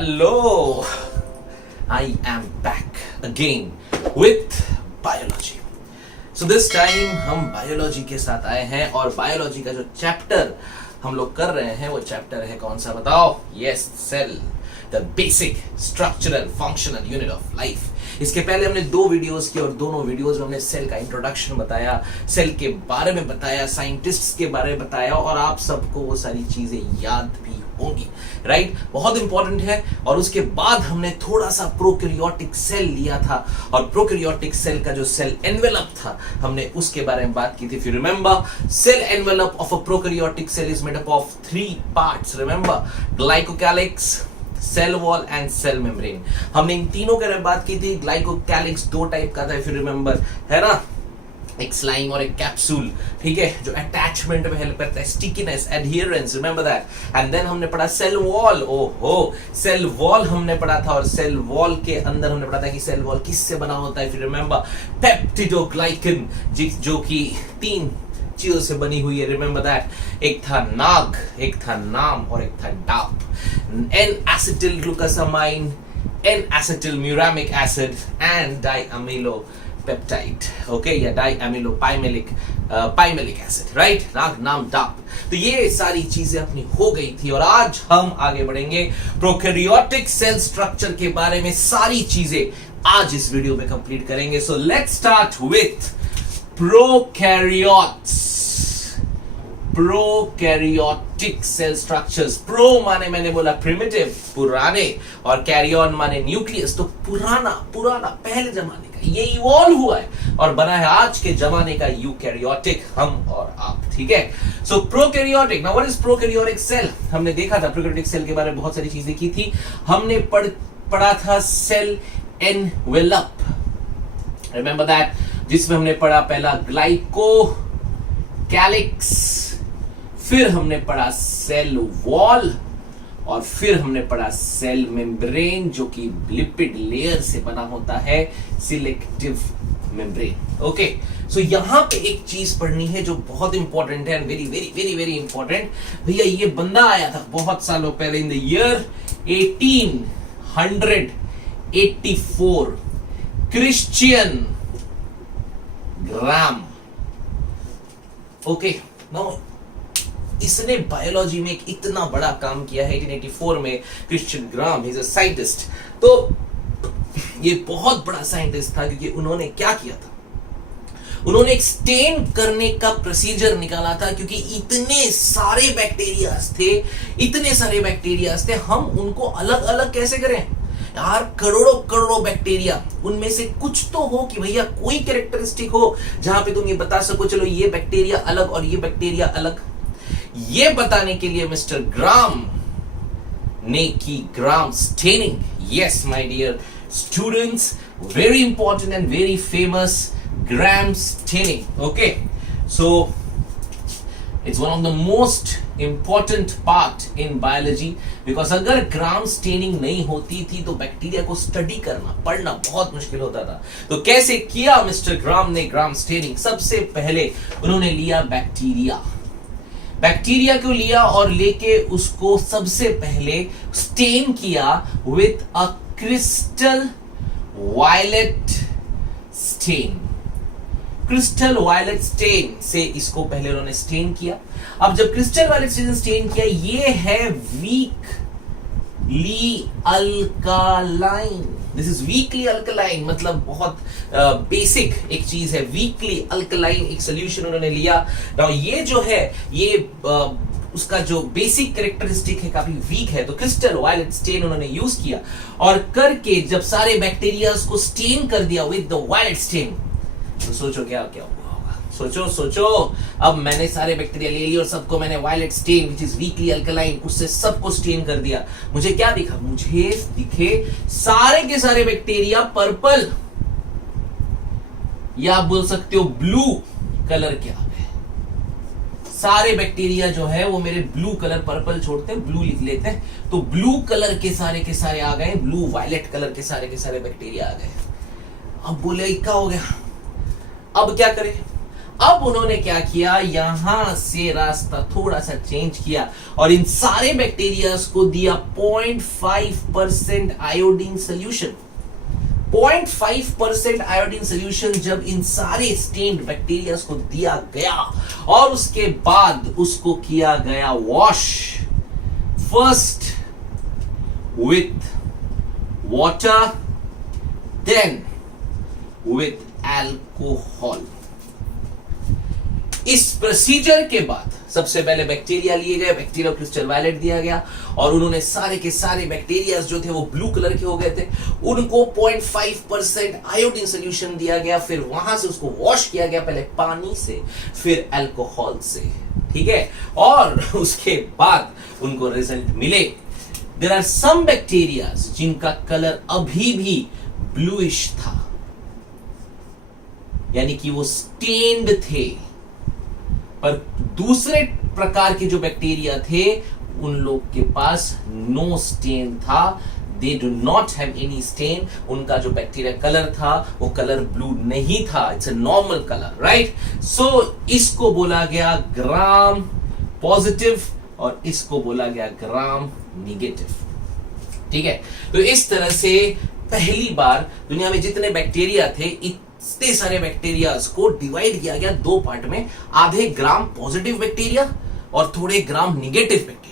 Hello, I am back again with biology. So this time हम biology के साथ आए हैं और biology का जो चैप्टर हम लोग कर रहे हैं वो चैप्टर है कौन सा बताओ? Yes, cell, the basic structural functional unit of life. इसके पहले हमने दो वीडियोस की और दोनों वीडियोस में हमने सेल का इंट्रोडक्शन बताया, सेल के बारे में बताया, साइंटिस्ट्स के बारे में बताया और आप सबको वो सारी चीजें याद भी होंगी, राइट? बहुत इंपॉर्टेंट है। और उसके बाद हमने थोड़ा सा प्रोकैरियोटिक सेल लिया था और प्रोकैरियोटिक सेल का जो सेल एनवेलप था हमने उसके बारे में बात की थी। If you remember, cell envelope of a prokaryotic cell is made up of 3 parts. Remember, glycocalyx, cell wall and cell membrane. हमने इन तीनों के बारे में बात की थी। ग्लाइकोकैलिक्स दो टाइप का था, इफ यू रिमेंबर, है ना, एक स्लाइम और एक कैप्सूल, ठीक है, जो अटैचमेंट में हेल्प करता है, stickiness, adherence, remember that. And then हमने पढ़ा सेल वॉल। ओहो, सेल वॉल हमने पढ़ा था और सेल वॉल के अंदर हमने पढ़ा था कि सेल वॉल किससे बना होता है, इफ यू रिमेंबर, पेप्टिडोग्लाइकन, जो कि 3 चीजों से बनी हुई है, रिमेंबर दैट। एक था नाग, एक था नाम और एक था DAP. N acetyl glucosamine, N acetyl muramic acid and diamino peptide, okay, या diamino pimelic acid, right? NAG, NAM, DAP. तो ये सारी चीजें अपनी हो गई थी और आज हम आगे बढ़ेंगे प्रोकैरियोटिक सेल स्ट्रक्चर के बारे में। सारी चीजें आज इस वीडियो में कंप्लीट करेंगे। So let's start with prokaryotes, prokaryotic cell structures. Pro माने मैंने बोला प्रिमिटिव, पुराने, और कैरियन माने न्यूक्लियस, तो पुराना, पहले जमाने का। ये इवॉल्व हुआ है और बना है आज के जमाने का यूकैरियोटिक, हम और आप, ठीक है? So prokaryotic, now what is prokaryotic cell? हमने देखा था प्रोकैरियोटिक सेल के बारे में बहुत सारी चीजें की थी। हमने पढ़ा था सेल एनवेलप, रिमेंबर दैट, जिसमें हमने पढ़ा पहला ग्लाइकोकैलिक्स, फिर हमने पढ़ा सेल वॉल और फिर हमने पढ़ा सेल मेम्ब्रेन, जो कि लिपिड लेयर से बना होता है, सिलेक्टिव मेम्ब्रेन। ओके, सो यहां पे एक चीज पढ़नी है जो बहुत इंपॉर्टेंट है, very very very very important. भैया ये बंदा आया था बहुत सालों पहले, in the year 1884, Christian gram. Okay, now इसने बायोलॉजी में एक इतना बड़ा काम किया है 1884 में। Christian gram, he is a scientist. तो ये बहुत बड़ा साइंटिस्ट था क्योंकि उन्होंने क्या किया था, उन्होंने एक स्टेन करने का प्रोसीजर निकाला था, क्योंकि इतने सारे बैक्टीरियाज थे, हम उनको अलग अलग कैसे करें यार? करोड़ों बैक्टीरिया, उनमें से कुछ तो हो कि भैया कोई कैरेक्टरिस्टिक हो जहां पे तुम ये बता सको चलो ये बैक्टीरिया अलग और ये बैक्टीरिया अलग। ये बताने के लिए मिस्टर ग्राम ने की Gram staining. Yes my dear students, very important and very famous Gram staining. Okay, so it's one of the most important part in biology, because अगर ग्राम स्टेनिंग नहीं होती थी तो बैक्टीरिया को स्टडी करना, पढ़ना बहुत मुश्किल होता था। तो कैसे किया मिस्टर ग्राम ने ग्राम स्टेनिंग? सबसे पहले उन्होंने लिया बैक्टीरिया को लिया और लेके उसको सबसे पहले स्टेन किया with a crystal violet stain. Crystal violet stain से इसको पहले उन्होंने स्टेन किया। अब जब क्रिस्टल वायलेट स्टेन स्टेन किया, ये है weekly alkaline. This is weakly alkaline, मतलब बहुत बेसिक एक चीज है। वीकली अल्कलाइन एक सोल्यूशन उन्होंने लिया। नाउ ये जो है ये उसका जो बेसिक कैरेक्टरिस्टिक है काफी वीक है, तो क्रिस्टल वायलेट स्टेन उन्होंने यूज किया और करके जब सारे बैक्टीरिया को स्टेन कर दिया विद द वायलेट स्टेन, तो सोचो क्या हुआ होगा? सोचो। अब मैंने सारे बैक्टीरिया ले लिए और सबको मैंने violet stain which is weakly alkaline, उससे सबको स्टेन कर दिया। मुझे क्या दिखा? मुझे दिखे सारे के सारे बैक्टीरिया पर्पल, या आप बोल सकते हो ब्लू कलर के आ गए। सारे बैक्टीरिया जो है वो मेरे ब्लू कलर, पर्पल छोड़ते हैं, ब्लू लिख लेते हैं, तो ब्लू कलर के सारे आ गए, ब्लू वायलेट कलर के सारे बैक्टीरिया आ गए। अब बोले क्या हो गया? अब क्या करें? अब उन्होंने क्या किया, यहां से रास्ता थोड़ा सा चेंज किया और इन सारे बैक्टीरियाज को दिया 0.5% आयोडीन सोल्यूशन। 0.5% आयोडीन सोल्यूशन जब इन सारे स्टेन्ड बैक्टीरियाज को दिया गया और उसके बाद उसको किया गया wash first with water then with alcohol। इस प्रोसीजर के बाद सबसे पहले बैक्टीरिया लिए गए, बैक्टीरिया क्रिस्टल वायलेट दिया गया और उन्होंने सारे के सारे बैक्टीरिया जो थे वो ब्लू कलर के हो गए थे, उनको 0.5% आयोडीन सोल्यूशन दिया गया, फिर वहां से उसको वॉश किया गया, पहले पानी से फिर अल्कोहल से, ठीक है। और उसके बाद उनको रिजल्ट मिले। There are some bacteria जिनका कलर अभी भी ब्लूइश था, यानी कि वो स्टेन्ड थे, पर दूसरे प्रकार के जो बैक्टीरिया थे उन लोग के पास नो स्टेन था। They do not have any stain। उनका जो बैक्टीरिया कलर था वो कलर ब्लू नहीं था, it's a normal colour, right. So इसको बोला गया ग्राम पॉजिटिव और इसको बोला गया ग्राम निगेटिव, ठीक है। तो इस तरह से पहली बार दुनिया में जितने बैक्टीरिया थे इतने सारे बैक्टीरिया को डिवाइड किया गया दो पार्ट में, आधे ग्राम पॉजिटिव बैक्टीरिया और थोड़े ग्राम निगेटिव बैक्टीरिया।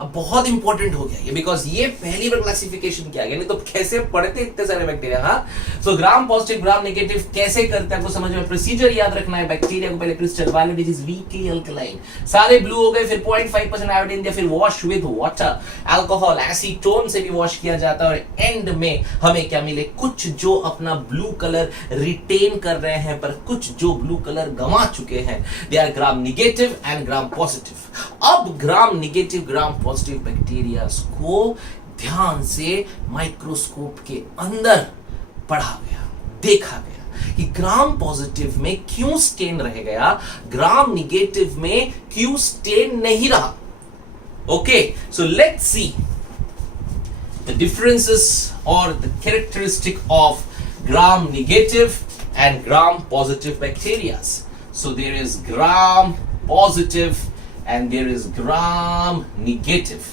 अब बहुत इंपॉर्टेंट हो गया ये, बिकॉज ये पहली बार क्लासिफिकेशन किया गया, नहीं तो कैसे पढ़ते इतने सारे बैक्टीरिया। हाँ, सो ग्राम पॉजिटिव ग्राम नेगेटिव कैसे करते हैं आपको समझ में, प्रोसीजर याद रखना है। बैक्टीरिया को पहले crystal violet which is weakly alkaline, सारे ब्लू हो गए, फिर 0.5% आयोडीन दिया, फिर wash with water, alcohol, acetone से भी वॉश किया जाता है और एंड में हमें क्या मिले, कुछ जो अपना ब्लू कलर रिटेन कर रहे हैं पर कुछ जो ब्लू कलर गंवा चुके हैं, they are Gram negative and gram positive. अब Gram negative Gram positive bacteria को ध्यान से माइक्रोस्कोप के अंदर पढ़ा गया, देखा गया कि ग्राम पॉजिटिव में क्यों स्टेन रह गया, ग्राम निगेटिव में क्यों स्टेन नहीं रहा। Okay, so let's see the differences और the characteristic of gram negative and gram positive bacteria. So there is gram positive and there is gram negative.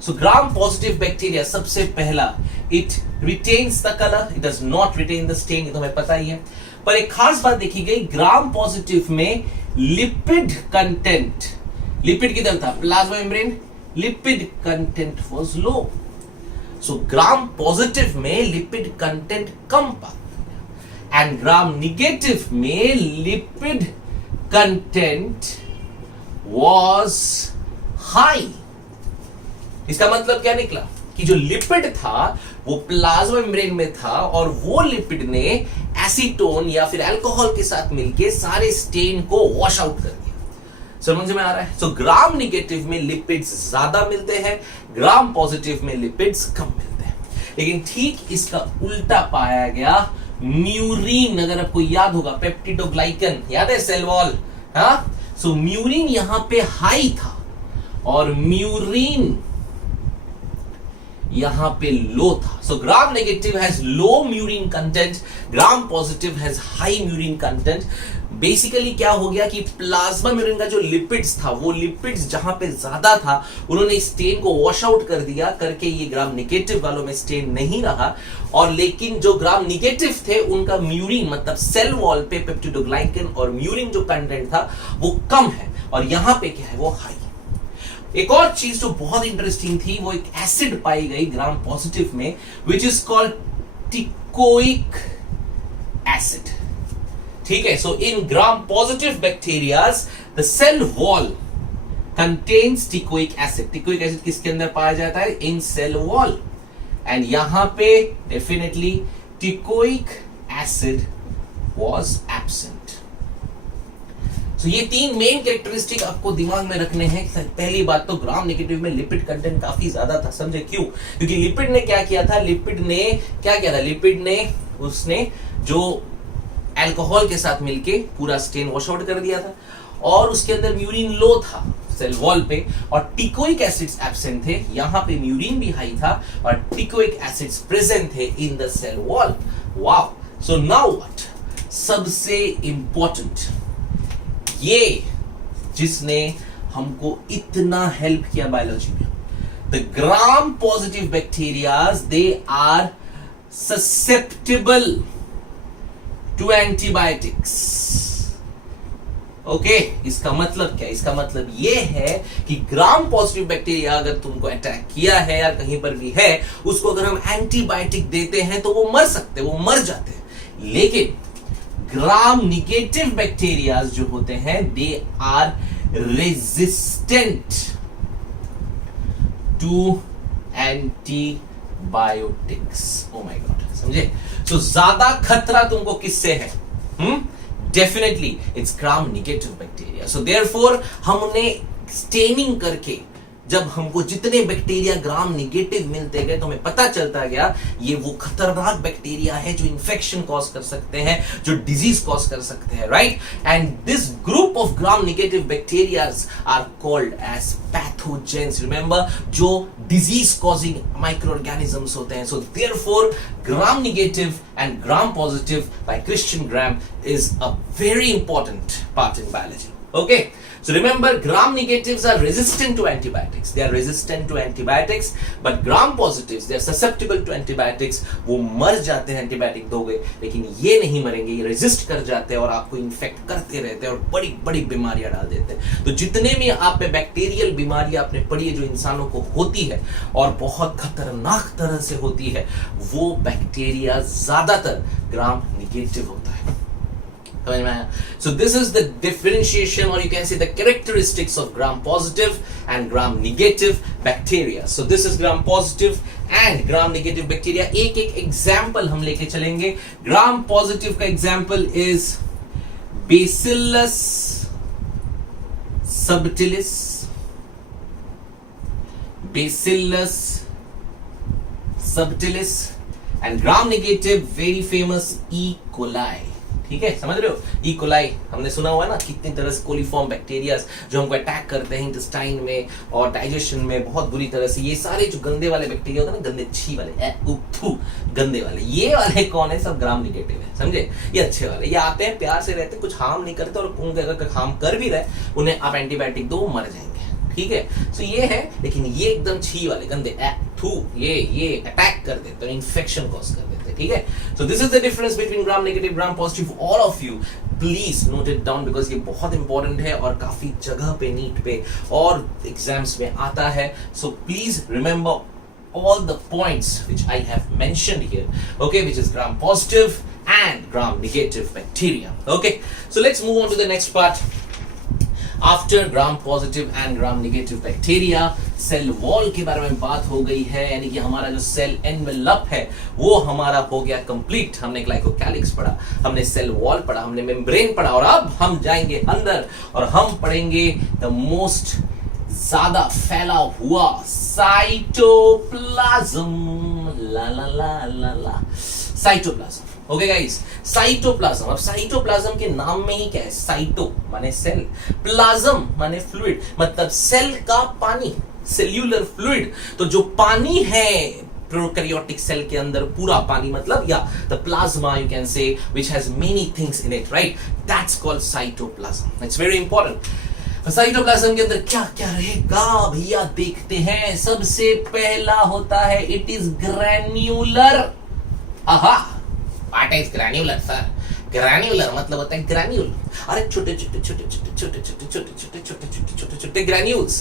So gram positive bacteria सबसे पहला, it retains the color, it does not retain the stain, ये तो हमें पता ही है। पर एक खास बात देखी गई, ग्राम पॉजिटिव में लिपिड कंटेंट, लिपिड किधर था, plasma membrane, lipid content was low. So gram positive में लिपिड कंटेंट कम पाया एंड ग्राम निगेटिव में लिपिड कंटेंट वाज हाई। इसका मतलब क्या निकला कि जो लिपिड था वो प्लाज्मा मेम्ब्रेन में था और वो लिपिड ने एसीटोन या फिर अल्कोहल के साथ मिलके सारे स्टेन को वॉश आउट कर दिया। समझ में आ रहा है। सो ग्राम निगेटिव में लिपिड्स ज्यादा मिलते हैं, ग्राम पॉजिटिव में लिपिड्स कम मिलते हैं। लेकिन ठीक इसका उल्टा पाया गया म्यूरिन। अगर आपको याद होगा पेप्टिडोग्लाइकन याद है, सेल वॉल, हाँ, सो म्यूरिन यहां पे हाई था और म्यूरिन यहां पे लो था। So Gram negative has low murein content, Gram positive has high murein content. Basically क्या हो गया कि प्लाज्मा मेम्ब्रेन का जो लिपिड्स था, वो लिपिड्स जहां पे ज्यादा था उन्होंने स्टेन को वॉश आउट कर दिया, करके ये ग्राम निगेटिव वालों में स्टेन नहीं रहा। और लेकिन जो ग्राम निगेटिव थे उनका म्यूरिन मतलब सेल वॉल पे पेप्टिडोग्लाइकन और म्यूरिन जो कंटेंट था वो कम है और यहां पे क्या है, वो हाई। एक और चीज जो बहुत इंटरेस्टिंग थी, वो एक एसिड पाई गई ग्राम पॉजिटिव में which is called teichoic acid. ठीक है, so in Gram positive bacterias the cell wall contains teichoic acid. Teichoic acid किसके अंदर पाया जाता है, इन सेल वॉल, एंड यहां पे definitely teichoic acid was absent. तो ये तीन मेन कैरेक्टरिस्टिक आपको दिमाग में रखने हैं। पहली बात तो ग्राम नेगेटिव में लिपिड कंटेंट काफी ज्यादा था। समझे क्यों? क्योंकि लिपिड ने क्या किया था, लिपिड ने उसने जो अल्कोहल के साथ मिलके पूरा स्टेन वॉश आउट कर दिया था और उसके अंदर म्यूरिन लो था सेल वॉल पे और टिकोइक एसिड्स एब्सेंट थे। यहां पे म्यूरिन भी हाई था और टिकोइक एसिड्स प्रेजेंट थे in the cell wall. Wow, so now what, सबसे इंपॉर्टेंट ये जिसने हमको इतना हेल्प किया बायोलॉजी में, the gram positive bacterias, they are susceptible to antibiotics. Okay, इसका मतलब क्या? इसका मतलब यह है कि ग्राम पॉजिटिव बैक्टीरिया अगर तुमको अटैक किया है या कहीं पर भी है, उसको अगर हम एंटीबायोटिक देते हैं तो वो मर सकते हैं, वो मर जाते हैं। लेकिन ग्राम निगेटिव बैक्टीरिया जो होते हैं, they are resistant to antibiotics. Oh my god, समझे? तो ज्यादा खतरा तुमको किससे है? Definitely it's gram negative bacteria. So therefore हमने स्टेनिंग करके जब हमको जितने बैक्टीरिया ग्राम निगेटिव मिलते गए तो हमें पता चलता गया ये वो खतरनाक बैक्टीरिया है जो इन्फेक्शन कॉज कर सकते हैं, जो डिजीज कॉज कर सकते हैं, right? And this group of gram negative bacterias are called as pathogens. Remember, जो डिजीज कॉजिंग माइक्रो ऑर्गेनिजम्स होते हैं। So therefore gram negative and gram positive by Christian Gram is a very important part in biology. Okay, so remember, gram negatives are resistant to antibiotics. They are resistant to antibiotics, but gram positives, they are susceptible to antibiotics. वो मर जाते हैं antibiotic दोगे, लेकिन ये नहीं मरेंगे, ये रेजिस्ट कर जाते हैं और आपको इन्फेक्ट करते रहते हैं और बड़ी बड़ी बीमारियां डाल देते हैं। तो जितने भी आप पे बैक्टीरियल बीमारियां आपने पढ़ी है जो इंसानों को होती है और बहुत खतरनाक तरह से होती है, वो बैक्टीरिया ज्यादातर ग्राम निगेटिव होता है। So this is the differentiation, or you can say the characteristics of gram positive and gram negative bacteria. So this is gram positive and gram negative bacteria. एक एक एग्जाम्पल हम लेके चलेंगे। gram positive का example is Bacillus subtilis, Bacillus subtilis, and gram negative very famous E. coli। ठीक है, समझ रहे हो? ई कोलाई हमने सुना हुआ है ना, कितनी तरह से कोलीफॉर्म बैक्टीरिया जो हमको अटैक करते हैं इंटेस्टाइन में और डाइजेशन में बहुत बुरी तरह से। ये सारे जो गंदे वाले बैक्टीरिया होते हैं ना, गंदे छी वाले, गंदे वाले, ये वाले कौन है? सब ग्राम निगेटिव है, समझे? ये अच्छे वाले, ये आते हैं, प्यार से रहते हैं, कुछ हार्म नहीं करते, और अगर हार्म कर भी रहे उन्हें आप एंटीबायोटिक दो, मर जाएंगे। ठीक है, सो ये है। लेकिन ये एकदम छी वाले गंदे, ये अटैक कर देते हैं, इन्फेक्शन कॉज कर देते हैं। ठीक है, so this is the difference between gram negative, gram positive. All of you please note it down, because ये बहुत इंपॉर्टेंट है और काफी जगह पे, नीट पे और एग्जाम्स में आता है। So please remember all the points which I have mentioned here, okay, which is gram positive and gram negative bacteria. Okay, so let's move on to the next part. After gram positive and gram negative bacteria, cell wall के बारे में बात हो गई है, यानी कि हमारा जो सेल एनवेलप है वो हमारा हो गया कंप्लीट। हमने ग्लाइकोकैलिक्स पढ़ा, हमने सेल वॉल पढ़ा, हमने मेम्ब्रेन पढ़ा, और अब हम जाएंगे अंदर और हम पढ़ेंगे द मोस्ट ज्यादा फैला हुआ साइटोप्लाज्म। ला ला ला ला ला, साइटोप्लाज्म। Okay guys, cytoplasm. अब साइटोप्लाज्म के नाम में ही क्या है? साइटो माने सेल, प्लाज्म माने फ्लूइड, मतलब सेल का पानी, सेल्यूलर फ्लूइड। तो जो पानी है प्रोकैरियोटिक सेल के अंदर, पूरा पानी, मतलब या the plasma you can say, which has many things in it, right? That's called cytoplasm. It's very important. Cytoplasm के अंदर क्या क्या रहेगा भैया? देखते हैं। सबसे पहला होता है, इट इज ग्रैन्युलर। आहा, what is granular sir? Granular मतलब होता है ग्रैन्यूल। अरे छोटे छोटे छोटे छोटे छोटे छोटे छोटे छोटे छोटे छोटे छोटे छोटे ग्रैन्यूल्स।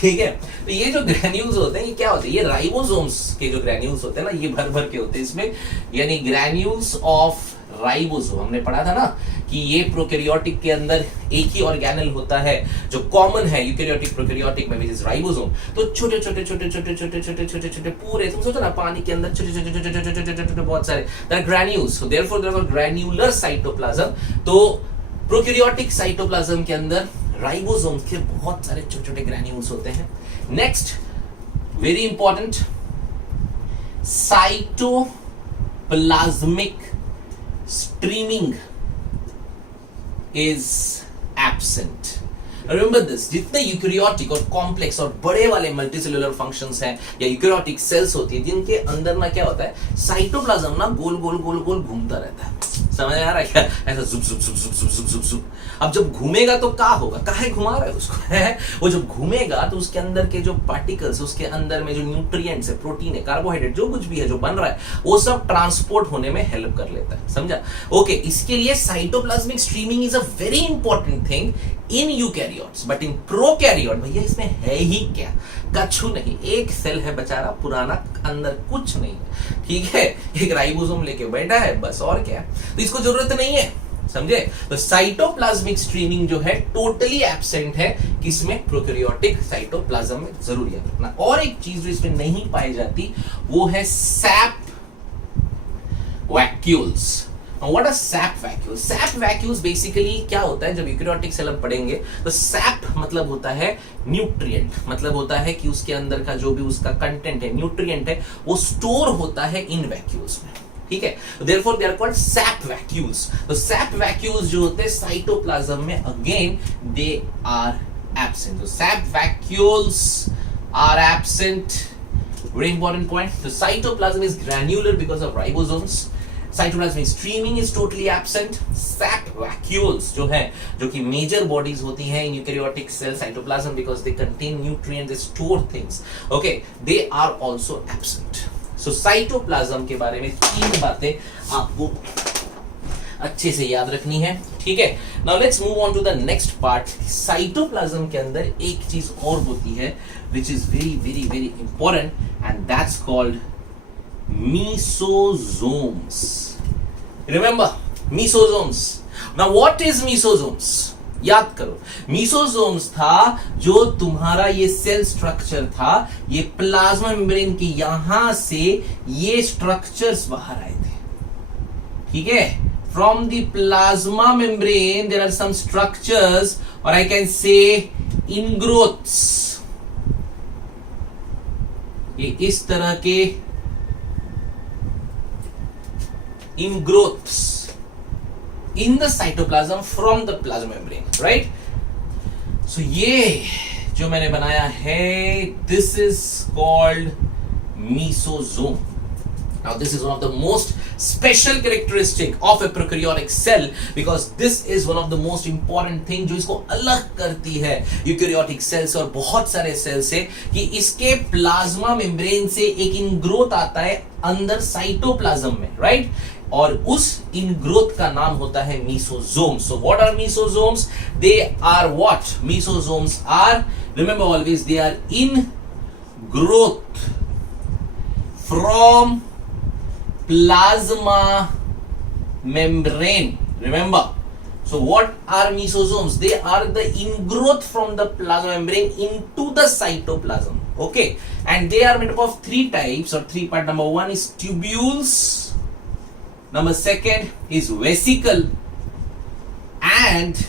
ठीक है, तो ये जो ग्रैन्यूल्स होते हैं, ये क्या होते हैं? ये राइबोसोम्स के जो ग्रैन्यूल्स होते हैं ना, ये भर भर के होते हैं इसमें, यानी ग्रैन्यूल्स ऑफ राइबोसोम। हमने पढ़ा था ना कि ये प्रोकैरियोटिक के अंदर एक ही ऑर्गेनल होता है जो कॉमन है यूकैरियोटिक प्रोकैरियोटिक में, व्हिच इज राइबोसोम। तो छोटे छोटे छोटे छोटे छोटे छोटे छोटे छोटे पूरे, तुम सोचो ना, पानी के अंदर छोटे छोटे छोटे छोटे छोटे छोटे बहुत सारे, that are granules. So therefore there are granular cytoplasm. तो प्रोकैरियोटिक साइटोप्लाज्म के अंदर राइबोसोम के बहुत सारे छोटे छोटे ग्रैन्यूल्स होते हैं। Next, very important, cytoplasmic streaming is absent. Remember this, जितने यूकैरियोटिक और कॉम्प्लेक्स और बड़े वाले मल्टीसेलुलर फंक्शंस हैं या यूकैरियोटिक सेल्स होती है, जिनके अंदर ना क्या होता है, साइटोप्लाज्म ना गोल गोल गोल गोल घूमता रहता है, समझ आ रहा है क्या? ऐसा जुप जुप जुप जुप जुप जुप जुप जुप। अब जब घूमेगा तो क्या होगा? काहे घुमा रहा है उसको है? वो जब घूमेगा तो उसके अंदर के जो पार्टिकल्स, उसके अंदर में जो न्यूट्रिएंट्स है, प्रोटीन है, कार्बोहाइड्रेट, जो कुछ भी है जो बन रहा है, वो सब ट्रांसपोर्ट होने में हेल्प कर लेता है। समझा? ओके, इसके लिए cytoplasmic streaming is a very important thing in eukaryotes, but in prokaryote भैया इसमें है ही क्या? कछु नहीं, एक सेल है बेचारा पुराना, अंदर कुछ नहीं है, ठीक है? एक राइबोसोम लेके बैठा है बस, और क्या? तो इसको जरूरत नहीं है, समझे? तो साइटोप्लाज्मिक स्ट्रीमिंग जो है टोटली एब्सेंट है किसमें? प्रोकैरियोटिक साइटोप्लाज्म में, जरूर याद रखना। और एक चीज जो इसमें नहीं पाई जाती वो है sap vacuoles. What are sap vacuoles? Sap vacuoles basically क्या होता है? जब यूकैरियोटिक सेल हम पढ़ेंगे तो सैप मतलब होता है न्यूट्रिएंट, मतलब होता है कि उसके अंदर का जो भी उसका कंटेंट है, न्यूट्रिएंट है, वो स्टोर होता है इन वैक्यूल्स में, ठीक है? Therefore they are called sap vacuoles. तो सैप वैक्यूल्स जो होते हैं साइटोप्लाज्म में, अगेन दे आर एब्सेंट। तो sap vacuoles are absent, very important point. तो cytoplasm is granular because of ribosomes. Cytoplasmic streaming is totally absent. Sap vacuoles जो है, जो कि मेजर बॉडीज होती हैं in eukaryotic cell cytoplasm, because they contain nutrients, they store things, okay, they are also absent. So cytoplasm के बारे में 3 बातें आपको अच्छे से याद रखनी है, ठीक है? Now let's move on to the next part. Cytoplasm के अंदर एक चीज और होती है which is very very very important, and that's called mesosomes. Remember mesosomes. Now what is mesosomes? याद करो, मीसोसोम्स था जो तुम्हारा ये सेल स्ट्रक्चर था, ये प्लाज्मा मेम्ब्रेन के यहां से ये स्ट्रक्चर्स बाहर आए थे, ठीक है? From the plasma membrane there are some structures, और आई कैन से इनग्रोथ्स। ये इस तरह के इनग्रोथ्स in the cytoplasm from the plasma membrane, right? So ये जो मैंने बनाया है, this is called mesosome. Now this is one of the most special characteristic of a prokaryotic cell, because this is one of the most important thing जो इसको अलग करती है यूकैरियोटिक सेल से और बहुत सारे सेल से, कि इसके प्लाज्मा मेम्ब्रेन से एक इनग्रोथ आता है अंदर साइटोप्लाज्म में, राइट? और उस इनग्रोथ का नाम होता है mesosome. So what are mesosomes? They are what? Mesosomes are, remember always, they are in growth from plasma membrane. Remember, so what are mesosomes? They are the ingrowth from the plasma membrane into the cytoplasm, okay? And they are made up of 3 types or 3 part. Number 1 is tubules, number 2 is vesicle, and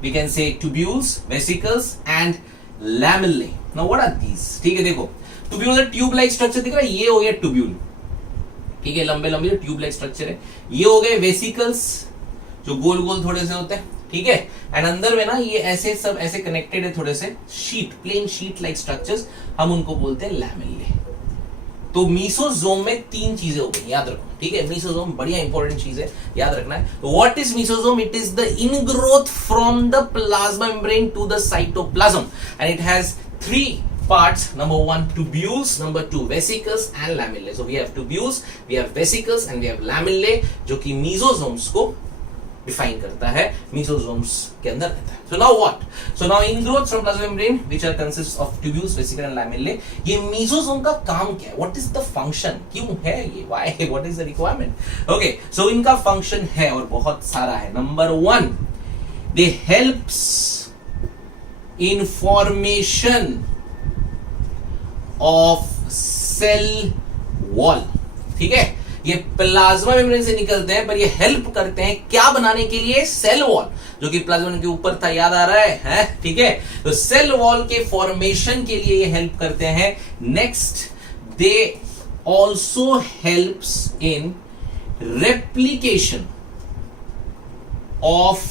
we can say tubules, vesicles and lamellae. Now what are these? ठीक है, देखो, tubules है, tube like structure दिख रहा है, ये हो गया ट्यूब्यूल, ठीक है, लंबे लंबे जो ट्यूब लाइक स्ट्रक्चर है। ये हो गए वेसिकल्स जो गोल गोल थोड़े से होते हैं, ठीक है? एंड अंदर में ना ये ऐसे सब ऐसे कनेक्टेड है, थोड़े से sheet, plain sheet like structures, हम उनको बोलते हैं लैमेल्ले। तो मीसोसोम में 3 चीजें हो गई, याद रखो, ठीक है? मीसोसोम बढ़िया इंपॉर्टेंट चीज है, याद रखना है। What is mesosome? It is the ingrowth from the plasma membrane to the cytoplasm, and it has 3 parts. Number 1 tubules, number 2 vesicles and lamellae. So we have tubules, we have vesicles and we have lamellae, जो कि mesosomes को define करता है, mesosomes के अंदर रहता है। So now what? So now ingrowth from plasma membrane which are consists of tubules, vesicles and lamellae. ये mesosome का काम क्या है? What is the function? क्यों है ये? Why? What is the requirement? Okay, so इनका function है और बहुत सारा है। Number 1, they helps in formation of cell wall, ठीक है? ये प्लाज्मा मेम्ब्रेन से निकलते हैं, पर ये हेल्प करते हैं क्या बनाने के लिए? सेल वॉल, जो कि प्लाज्मा मेम्ब्रेन के ऊपर था, याद आ रहा है? ठीक है? तो सेल वॉल के फॉर्मेशन के लिए ये हेल्प करते हैं। Next, they also helps in replication of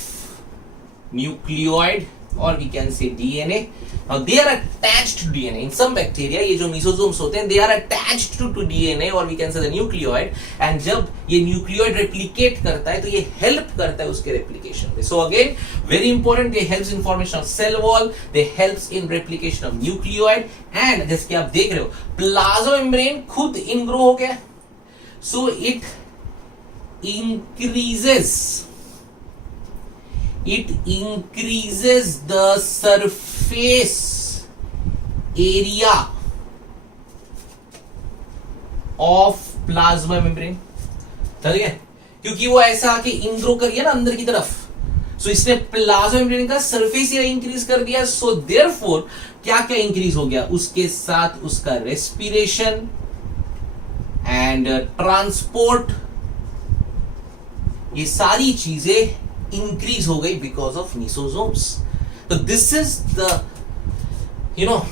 nucleoid or we can say DNA. Now they are attached to DNA. In some bacteria ये जो mesosomes होते हैं they are attached to DNA or we can say the nucleoid, and जब ये nucleoid replicate करता है तो ये help करता है उसके replication में. So again very important, they helps in formation of cell wall, they helps in replication of nucleoid, and जैसे कि आप देख रहे हो plasma membrane खुद ingrow हो गया, so it increases the surface area of plasma membrane. समझ गए? क्योंकि वो ऐसा आके इंग्रो कर गया ना अंदर की तरफ, सो इसने प्लाज्मा मेम्ब्रेन का सरफेस एरिया इंक्रीज कर दिया. सो देयरफॉर क्या क्या इंक्रीज हो गया, उसके साथ उसका रेस्पिरेशन एंड ट्रांसपोर्ट, ये सारी चीजें इंक्रीज हो गई बिकॉज ऑफ मीसोसोम्स. तो this is the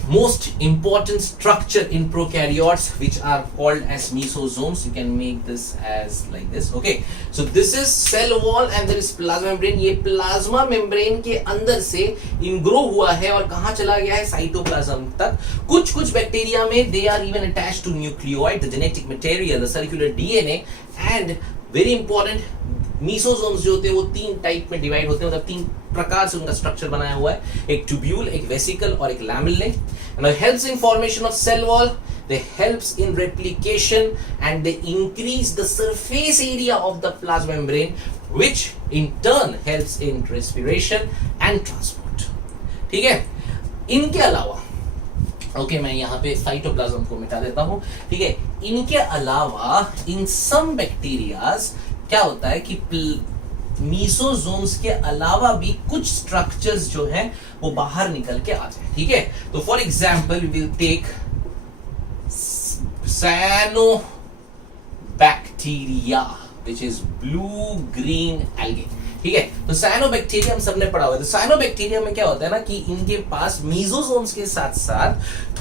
most important structure in prokaryotes which are called as mesosomes. You can make this as like this. Okay, so this is cell wall and there is plasma membrane. ये plasma membrane के अंदर से ingrow हुआ है और कहाँ चला गया है, साइटोप्लाज्म तक. कुछ बैक्टीरिया में they are even attached to nucleoid, the genetic material, the circular DNA, and very important, mesosomes जो होते हैं वो 3 टाइप में डिवाइड होते हैं, मतलब 3 प्रकार से उनका स्ट्रक्चर बनाया हुआ है, एक ट्यूब्यूल, एक वेसिकल और एक lamellae. And they helps in formation of cell wall, they helps in replication and they increase the surface area of the plasma membrane which in turn helps in respiration and transport. ठीक है, इनके अलावा okay मैं यहाँ पे cytoplasm को मिटा देता हूं. ठीक है, इनके अलावा इन सम बैक्टीरियाज क्या होता है कि मीसोसोम्स के अलावा भी कुछ स्ट्रक्चर्स जो हैं वो बाहर निकल के आ जाए. ठीक है, तो for example we will take cyanobacteria which is blue green algae. ठीक है, तो सायनोबैक्टीरिया हम सबने पढ़ा हुआ है. तो सायनोबैक्टीरिया में क्या होता है ना कि इनके पास मीसोसोम्स के साथ साथ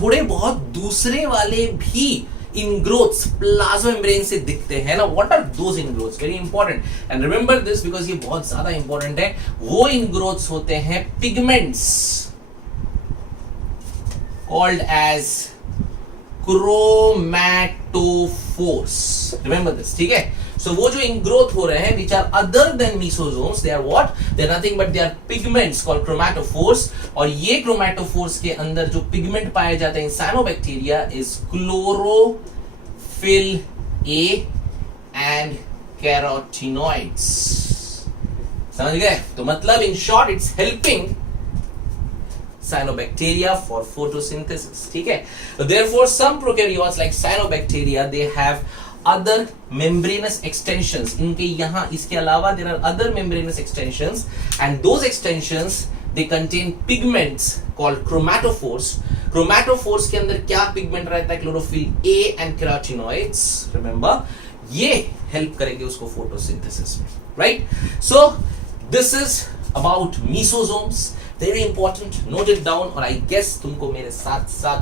थोड़े बहुत दूसरे वाले भी इनग्रोथ्स प्लाज्मा मेम्ब्रेन से दिखते हैं ना. What are those ingrowths, very important and remember this because ये बहुत ज्यादा इंपॉर्टेंट है. वो इनग्रोथ्स होते हैं pigments called as chromatophores. Remember this. ठीक है, सो वो जो इनग्रोथ हो रहे हैं which are other than mesosomes, they are what, they are nothing but they are pigments called chromatophores. और ये क्रोमैटोफोर्स के अंदर जो पिगमेंट पाए जाते हैं इन cyanobacteria is chlorophyll a and carotenoids. समझ गए? तो मतलब in short it's helping cyanobacteria for photosynthesis. ठीक है, so therefore some prokaryotes like cyanobacteria they have other membranous extensions. इनके यहाँ इसके अलावा there are other membranous extensions and those extensions they contain pigments called chromatophores. Chromatophores के अंदर क्या pigment रहता है, chlorophyll A and carotenoids. Remember, ये help करेंगे उसको photosynthesis में, right? So this is about mesosomes. Very important, note it down. और I guess तुमको मेरे साथ साथ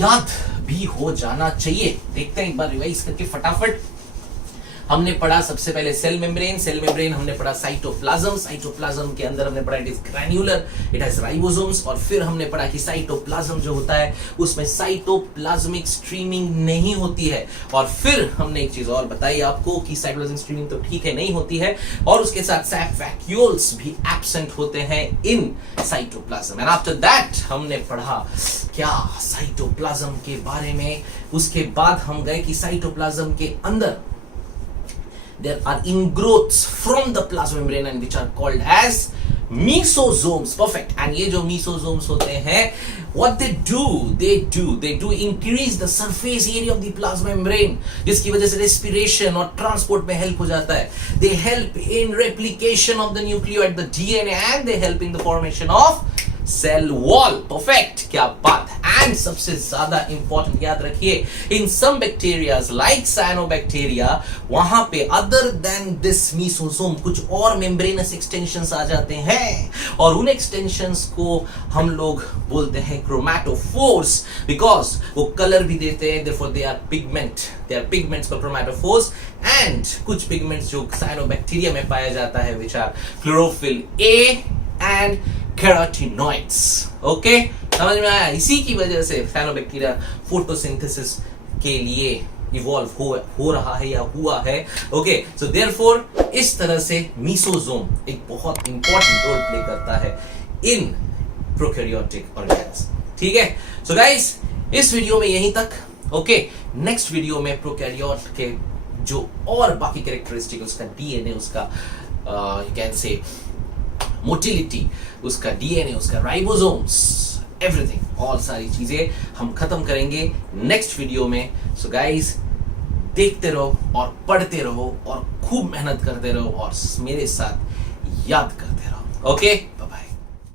याद भी हो जाना चाहिए. देखते हैं एक बार रिवाइज करके फटाफट. हमने पढ़ा सबसे पहले सेल मेम्ब्रेन हमने पढ़ा साइटोप्लाज्म के अंदर हमने पढ़ा it is granular, it has ribosomes. और फिर हमने पढ़ा कि साइटोप्लाज्म जो होता है उसमें साइटोप्लाज्मिक स्ट्रीमिंग नहीं होती है. और फिर हमने एक चीज और बताई आपको कि साइटोप्लाज्मिक स्ट्रीमिंग तो ठीक है नहीं होती है, और उसके साथ सैक वैक्यूल्स भी एब्सेंट होते हैं in cytoplasm. And after that हमने पढ़ा क्या साइटोप्लाज्म के बारे में. उसके बाद हम गए कि साइटोप्लाज्म के अंदर there are ingrowths from the plasma membrane and which are called as mesosomes. Perfect. And ये जो mesosomes होते हैं what they do increase the surface area of the plasma membrane, जिसकी वजह से respiration और transport में help हो जाता है. They help in replication of the nucleoid, the DNA, and they help in the formation of cell wall. Perfect. क्या बात है. And सबसे ज्यादा इंपॉर्टेंट याद रखिए, in some bacteria like cyanobacteria वहां पे other than this mesosome कुछ और membranous extensions आ जाते हैं, और उन extensions को हम लोग बोलते हैं chromatophores because वो कलर भी देते हैं. therefore they are pigments called chromatophores. and कुछ pigments जो cyanobacteria में पाया जाता है which are chlorophyll A and carotenoids. Okay, समझ में आया? इसी की वजह से साइनोबैक्टीरिया फोटोसिंथेसिस के लिए इवॉल्व हो रहा है या हुआ है। ओके, सो देयरफॉर इस तरह से मीसोजोम एक बहुत इंपॉर्टेंट रोल प्ले करता है इन प्रोकैरियोटिक ऑर्गेनिज्म। ठीक है, सो गाइस इस वीडियो में यहीं तक। ओके, नेक्स्ट वीडियो में प्रोकैरियोट के जो और बाकी कैरेक्टरिस्टिक, उसका डीएनए, उसका यू कैन से मोटिलिटी, उसका डीएनए, उसका राइबोसोम्स, एवरीथिंग, ऑल सारी चीजें हम खत्म करेंगे नेक्स्ट वीडियो में। सो गाइस देखते रहो और पढ़ते रहो और खूब मेहनत करते रहो और मेरे साथ याद करते रहो। ओके।